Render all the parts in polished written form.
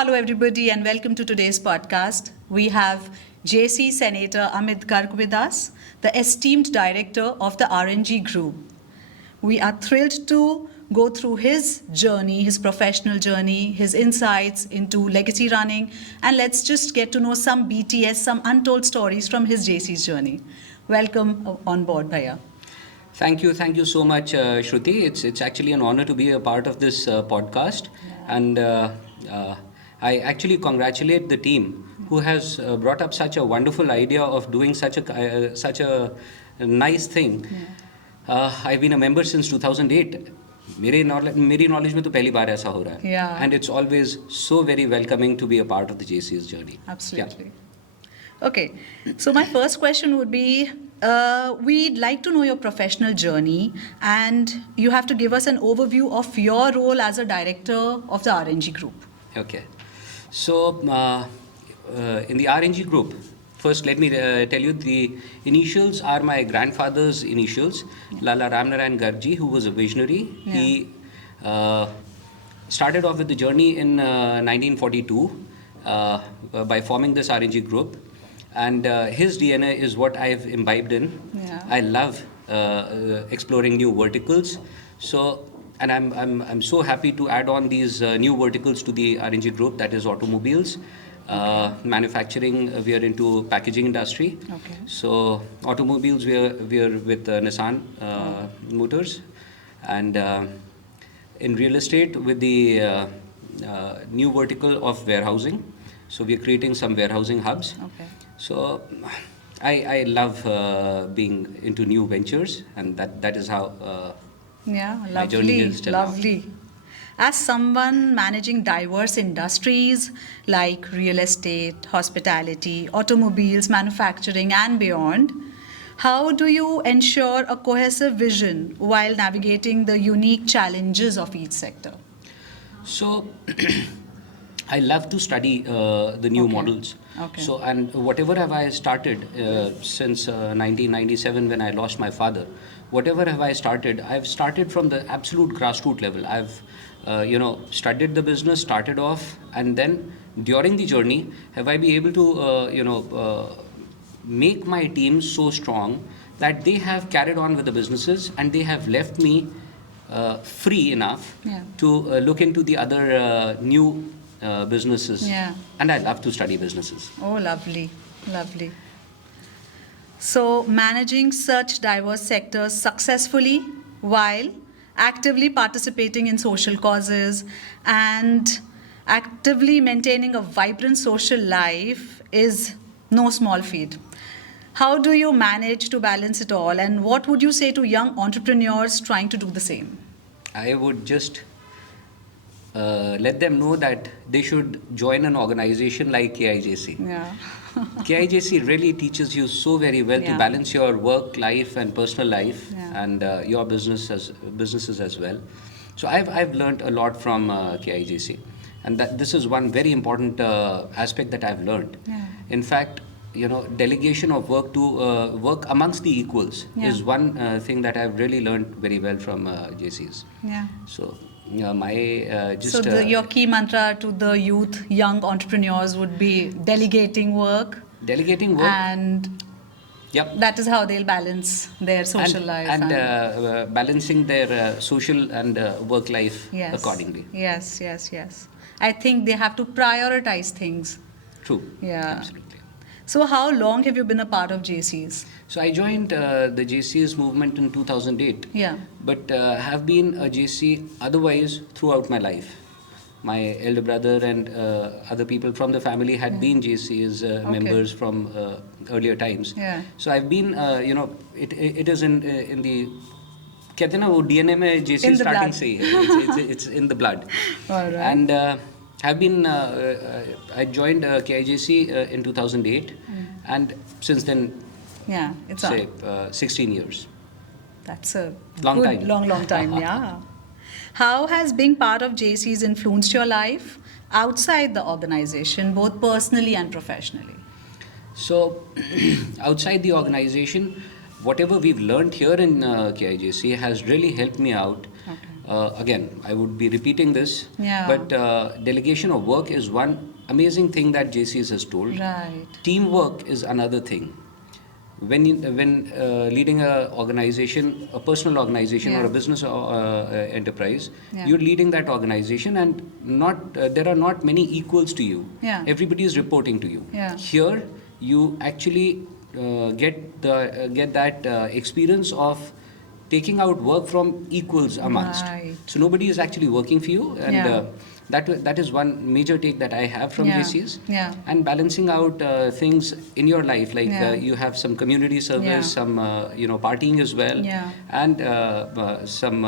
Hello, everybody, and welcome to today's podcast. We have JC Senator Amit Garg with us, the esteemed director of the RNG Group. We are thrilled to go through his journey, his professional journey, his insights into legacy running, and let's just get to know some BTS, some untold stories from his JC's journey. Welcome on board, Bhaiya. Thank you so much, Shruti. It's actually an honor to be a part of this podcast, and I actually congratulate the team who has brought up such a wonderful idea of doing such a nice thing. I've been a member since 2008. मेरी knowledge में तो पहली बार ऐसा हो रहा है. Yeah. And it's always so very welcoming to be a part of the JC's journey. Absolutely. Yeah. Okay, so my first question would be, we'd like to know your professional journey, and you have to give us an overview of your role as a director of the RNG Group. Okay. So, in the RNG Group, first let me tell you the initials are my grandfather's initials, Lala Ramnarayan Gargji, who was a visionary. Yeah. He started off with the journey in 1942 by forming this RNG Group, and his DNA is what I've imbibed in. Yeah. I love exploring new verticals. So, and I'm so happy to add on these new verticals to the RNG Group, that is automobiles, manufacturing. We are into packaging industry. Okay. So automobiles, we are with Nissan Motors, and in real estate with the new vertical of warehousing. So we are creating some warehousing hubs. Okay. So I love being into new ventures, and that is how. Yeah, My journey lovely, is till now. lovely. As someone managing diverse industries like real estate, hospitality, automobiles, manufacturing, and beyond, how do you ensure a cohesive vision while navigating the unique challenges of each sector? So, I love to study the new Okay. models. Okay. So, and whatever have I started since 1997 when I lost my father, whatever have I started, I've started from the absolute grassroots level. I've, studied the business, started off, and then during the journey, have I been able to, make my team so strong that they have carried on with the businesses and they have left me free enough Yeah. to look into the other new businesses. Yeah. And I love to study businesses. Oh, lovely, lovely. So, managing such diverse sectors successfully while actively participating in social causes and actively maintaining a vibrant social life is no small feat. How do you manage to balance it all, and what would you say to young entrepreneurs trying to do the same? I would just let them know that they should join an organization like KIJC. Yeah. KIJC really teaches you so very well Yeah. to balance your work life and personal life, Yeah. and your businesses as well. So I've learned a lot from KIJC, and that this is one very important aspect that I've learned. Yeah. In fact, delegation of work to work amongst the equals Yeah. is one thing that I've really learned very well from JCs. Yeah. So my just So your key mantra to the youth, young entrepreneurs would be delegating work, delegating work. and Yep. that is how they'll balance their social life. and balancing their social and work life yes. accordingly. Yes. I think they have to prioritize things. True. Yeah. Absolutely. So how long have you been a part of JCs? So I joined the JC's movement in 2008. Yeah. But have been a JC otherwise throughout my life. My elder brother and other people from the family had been JC's members from earlier times. Yeah. So I've been, it is in the कहते हैं ना वो DNA में JC In the starting blood. से ही है. It's in the blood. All right. And have been I joined KIJC in 2008, and since then, Yeah, it's say on. 16 years. That's a Long good, time. long time. Yeah. How has being part of JCs influenced your life outside the organization, both personally and professionally? So, outside the organization, whatever we've learned here in KIJC has really helped me out again, I would be repeating this, Yeah. but delegation of work is one amazing thing that JCs has told. Right. Teamwork is another thing. When leading a organization, a personal organization or Yeah. a business enterprise, Yeah. you're leading that organization, and not there are not many equals to you. Yeah. Everybody is reporting to you. Yeah. Here, you actually get that experience of taking out work from equals amongst. Right. So nobody is actually working for you, and Yeah. that is one major take that I have from Yeah. JCs. Yeah. And balancing out things in your life, like Yeah. you have some community service, Yeah. some partying as well, Yeah. and some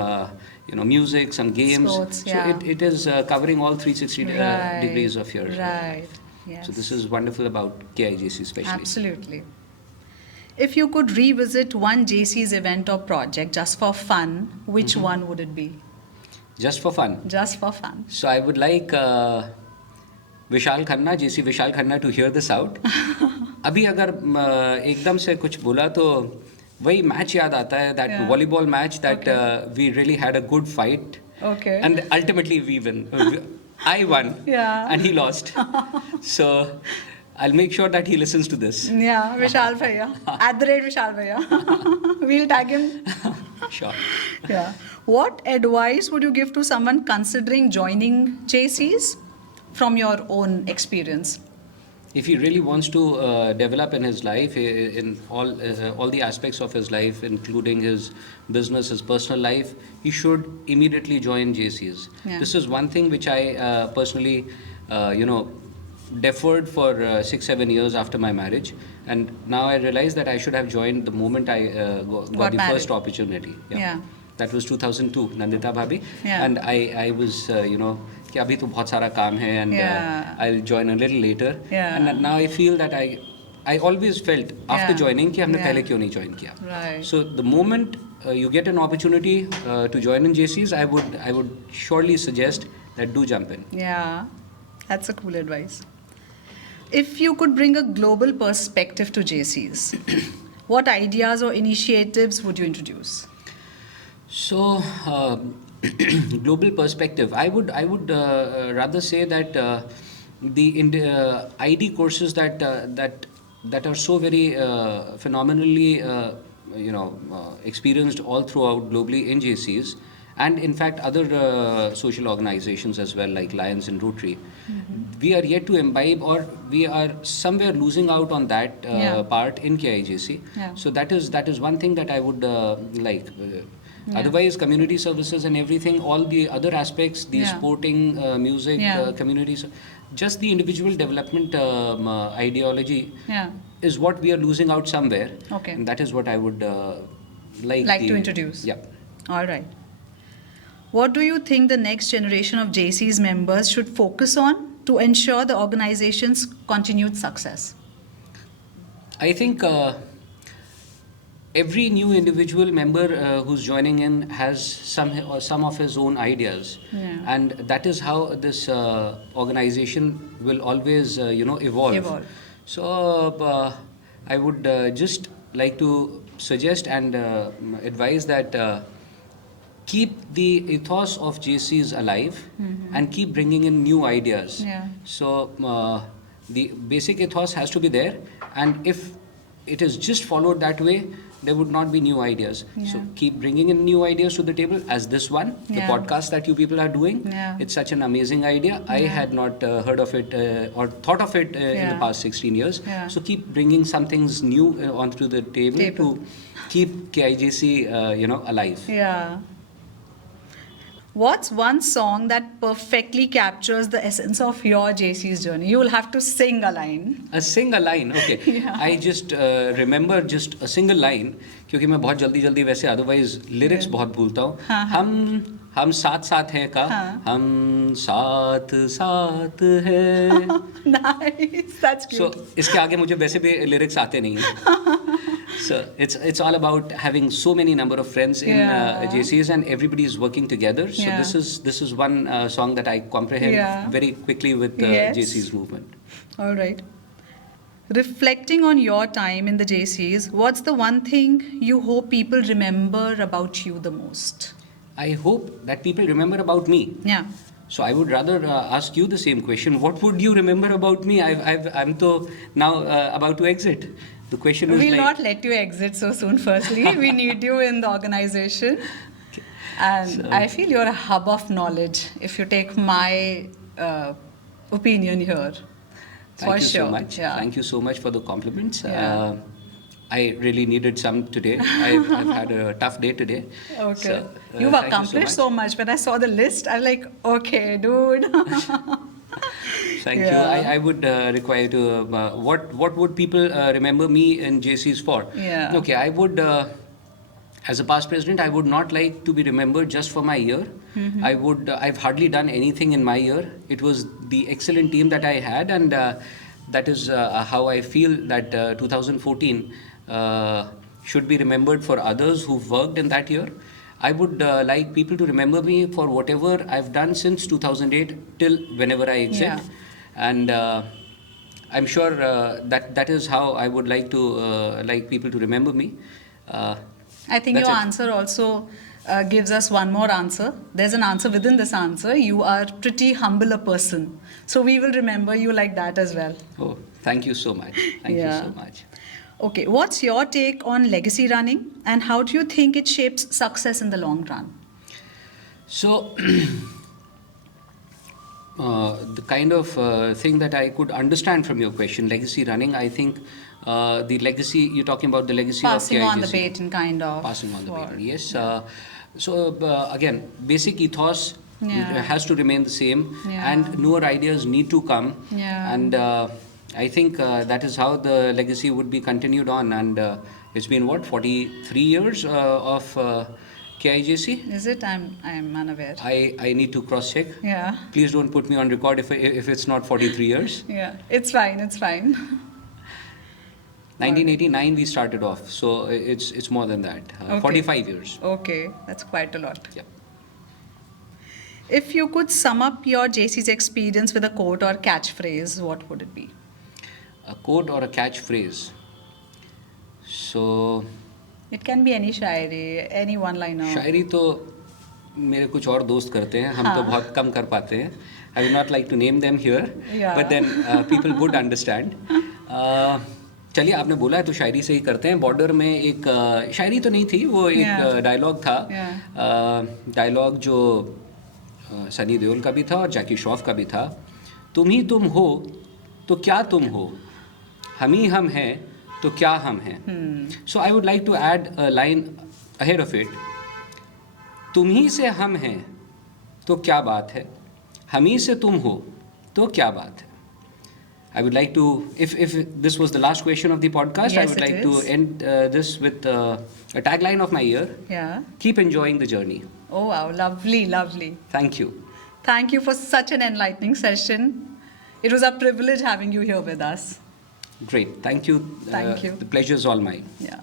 music, some games. Sports, So yeah. it is covering all 360 Right. degrees of your. Right. Yes. So this is wonderful about KIJC especially. Absolutely. If you could revisit one JC's event or project just for fun, which Mm-hmm. one would it be? Just for fun. Just for fun. So I would like Vishal Khanna, JC Vishal Khanna, to hear this out. अभी अगर एकदम से कुछ बोला तो वही match याद आता है, that Yeah. volleyball match that we really had a good fight, Okay. and ultimately we win. I won, Yeah. and he lost. So I'll make sure that he listens to this. Yeah, Vishal Bhaiya. At the rate Vishal Bhaiya. We'll tag him. Sure. Yeah. What advice would you give to someone considering joining JC's from your own experience? If he really wants to develop in his life, in all the aspects of his life, including his business, his personal life, he should immediately join JCs. Yeah. This is one thing which I personally, deferred for 6-7 years after my marriage, and now I realize that I should have joined the moment I got the married. first opportunity. Yeah. That was 2002, Nandita Bhabhi, Yeah. and I was कि अभी तो बहुत सारा काम है, and Yeah. I'll join a little later. Yeah. And now I feel that I always felt after Yeah. joining कि हमने Yeah. पहले क्यों नहीं join किया. Right. So the moment you get an opportunity to join in JCs, I would surely suggest that do jump in. Yeah, that's a cool advice. If you could bring a global perspective to JC's, what ideas or initiatives would you introduce? So, global perspective. I would rather say that the ID courses that are so very phenomenally experienced all throughout globally in JCs, and in fact other social organizations as well, like Lions and Rotary. We are yet to imbibe, or we are somewhere losing out on that Yeah. part in KIJC. Yeah. So that is one thing that I would like. Yeah. Otherwise, community services and everything, all the other aspects, the Yeah. sporting, music, Yeah. communities, just the individual development ideology Yeah. is what we are losing out somewhere. Okay. And that is what I would like To introduce. Yeah. All right. What do you think the next generation of JC's members should focus on to ensure the organization's continued success? I think every new individual member who's joining in has some of his own ideas, Yeah. and that is how this organization will always evolve. Evolve. So I would just like to suggest and advise that keep the ethos of JCs alive, and keep bringing in new ideas. Yeah. So the basic ethos has to be there, and if it is just followed that way, there would not be new ideas. So Yeah. keep bringing in new ideas to the table, as this one, the Yeah. podcast that you people are doing. Yeah. It's such an amazing idea. I Yeah. had not heard of it or thought of it in Yeah. the past 16 years. Yeah. So keep bringing some things new onto the table to keep KIJC alive. Yeah. What's one song that perfectly captures the essence of your JC's journey? You will have to sing a line. Sing a line, okay. Yeah. I just remember just a single line, क्योंकि मैं बहुत जल्दी वैसे otherwise lyrics बहुत भूलता हूँ. हाँ, हाँ. हम साथ साथ हैं का, हाँ. हम साथ साथ हैं. Nice, that's cute. So इसके आगे मुझे वैसे भी lyrics आते नहीं हैं. So it's all about having so many number of friends in Yeah. JCs, and everybody is working together. So Yeah. this is one song that I comprehend Yeah. very quickly with Yes. JC's movement. All right. Reflecting on your time in the JCs, what's the one thing you hope people remember about you the most? I hope that people remember about me. Yeah. So I would rather ask you the same question. What would you remember about me? I'm to now about to exit. The question is We'll like, not let you exit so soon, firstly. We need you in the organization. And So- I feel you're a hub of knowledge, if you take my opinion here. Thank For you sure. so much. Yeah. Thank you so much for the compliments. Yeah. I really needed some today. I've had a tough day today. Okay. So, You've thank accomplished you so much. When I saw the list, I was like, okay, dude. Thank you. Yeah. I would require to. What would people remember me in JCs for? Yeah. Okay, I would. As a past president, I would not like to be remembered just for my year. Mm-hmm. I would. I've hardly done anything in my year. It was the excellent team that I had, and that is how I feel that 2014 should be remembered for others who've worked in that year. I would like people to remember me for whatever I've done since 2008 till whenever I exit, Yeah. and I'm sure that is how I would like to like people to remember me. I think That's your it. answer also gives us one more answer. There's an answer within this answer. You are pretty humble a person. So we will remember you like that as well. Oh, thank you so much. Thank you Yeah. so much. Okay, what's your take on legacy running and how do you think it shapes success in the long run? So, the kind of thing that I could understand from your question, legacy running, I think the legacy, you're talking about the legacy Passing of on the KIGC. baton, kind of. Passing on the or- baton, yes. So, again, basic ethos Yeah. has to remain the same, Yeah. and newer ideas need to come. Yeah. And I think that is how the legacy would be continued on. And it's been what, 43 years of KIGC? Is it? I'm unaware. I need to cross check. Yeah. Please don't put me on record if it's not 43 years. Yeah. It's fine. It's fine. 1989 we started off, so it's more than that. Okay. 45 years. Okay. That's quite a lot. Yeah. If you could sum up your JC's experience with a quote or catchphrase, what would it be? A quote or a catchphrase. So It can be any shairi, any one-liner. शायरी तो मेरे कुछ और दोस्त करते हैं, हम तो बहुत कम कर पाते हैं. I would not like to name them here, Yeah. but then people would understand. चलिए, आपने बोला है तो शायरी से ही करते हैं. बॉर्डर में एक शायरी तो नहीं थी, वो एक Yeah. डायलॉग था. Yeah. डायलॉग जो सनी देओल का भी था और जैकी श्रॉफ का भी था. तुम ही तुम हो तो क्या तुम हो, हम ही हम हैं तो क्या हम हैं. So I would like to add a line ahead of it. तुम ही से हम हैं तो क्या बात है, हम ही से तुम हो तो क्या बात है. I would like to, if this was the last question of the podcast, I Yes, would it like to is. end this with a tagline of my year. Yeah. Keep enjoying the journey. Oh, wow. Lovely, lovely. Thank you. Thank you for such an enlightening session. It was a privilege having you here with us. Great. Thank you. Thank you. The pleasure is all mine. Yeah.